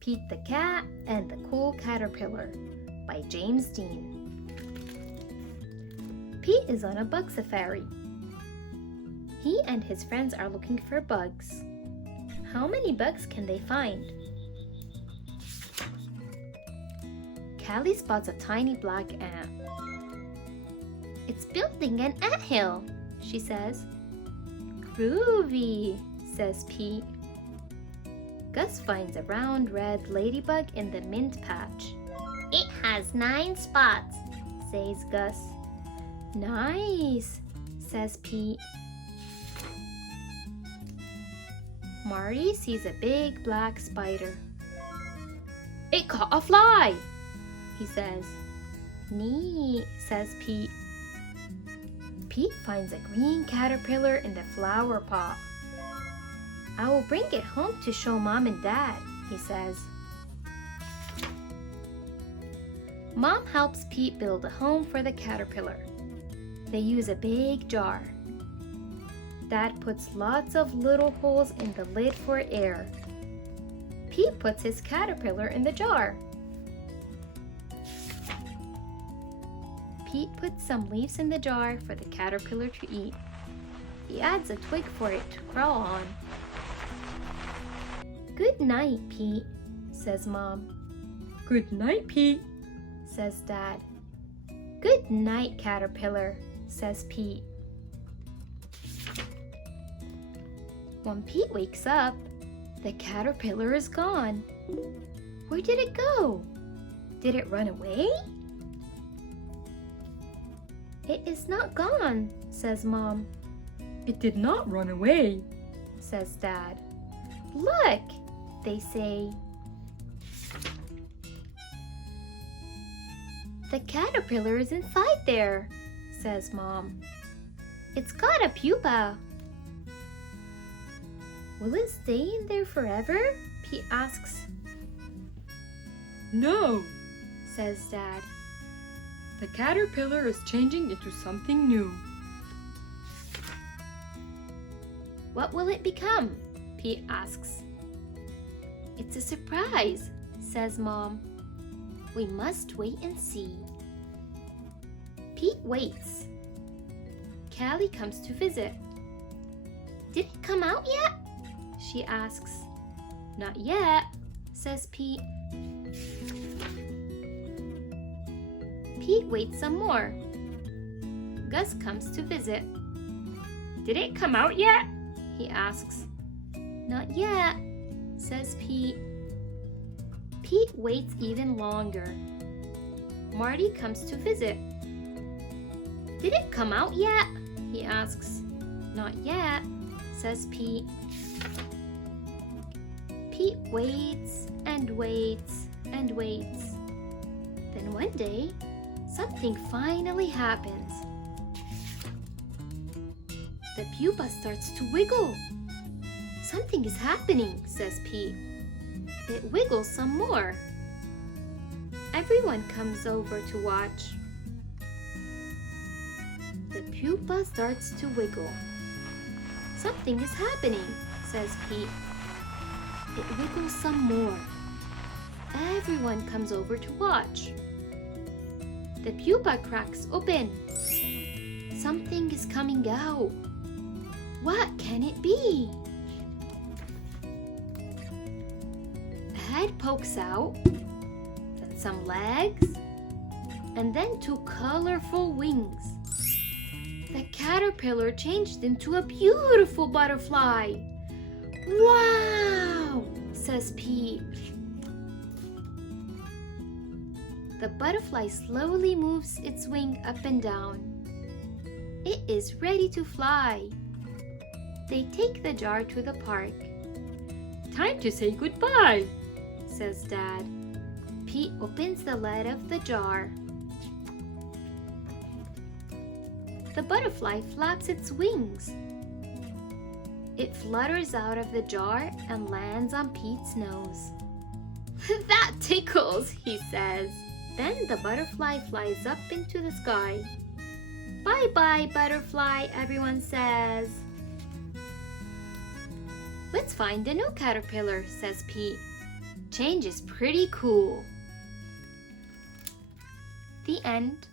Pete the Cat and the Cool Caterpillar by James Dean. Pete is on a bug safari. He and his friends are looking for bugs. How many bugs can they find? Callie spots a tiny black ant. "It's building an anthill," she says. "Groovy," says Pete. Gus finds a round red ladybug in the mint patch. "It has 9 spots," says Gus. "Nice," says Pete. Marty sees a big black spider. "It caught a fly," he says. "Neat," says Pete. Pete finds a green caterpillar in the flower pot. "I will bring it home to show Mom and Dad," he says. Mom helps Pete build a home for the caterpillar. They use a big jar. Dad puts lots of little holes in the lid for air. Pete puts his caterpillar in the jar. Pete puts some leaves in the jar for the caterpillar to eat. He adds a twig for it to crawl on. "Good night, Pete," says Mom. "Good night, Pete," says Dad. "Good night, caterpillar," says Pete. When Pete wakes up, the caterpillar is gone. Where did it go? Did it run away? "It is not gone," says Mom. "It did not run away," says Dad. "Look," they say. "The caterpillar is inside there," says Mom. "It's got a pupa." "Will it stay in there forever?" Pete asks. "No," says Dad. "the caterpillar is changing into something new." "What will it become?" Pete asks. "It's a surprise," says Mom. "We must wait and see." Pete waits. Callie comes to visit. "Did it come out yet?" she asks. "Not yet," says Pete. Pete waits some more. Gus comes to visit. "Did it come out yet?" he asks. "Not yet," says Pete. Pete waits even longer. Marty comes to visit. "Did it come out yet?" he asks. "Not yet," says Pete. Pete waits and waits and waits. Then one day, something finally happens. The pupa starts to wiggle. "Something is happening," says Pete. It wiggles some more. Everyone comes over to watch. The pupa starts to wiggle. "Something is happening," says Pete. It wiggles some more. Everyone comes over to watch. The pupa cracks open. Something is coming out. What can it be? A head pokes out, then some legs, and then 2 colorful wings. The caterpillar changed into a beautiful butterfly. "Wow!" says Pete. The butterfly slowly moves its wing up and down. It is ready to fly. They take the jar to the park. "Time to say goodbye," says Dad. Pete opens the lid of the jar. The butterfly flaps its wings. It flutters out of the jar and lands on Pete's nose. "That tickles," he says. Then the butterfly flies up into the sky. "Bye-bye, butterfly," everyone says. "Let's find a new caterpillar," says Pete. Change is pretty cool. The end.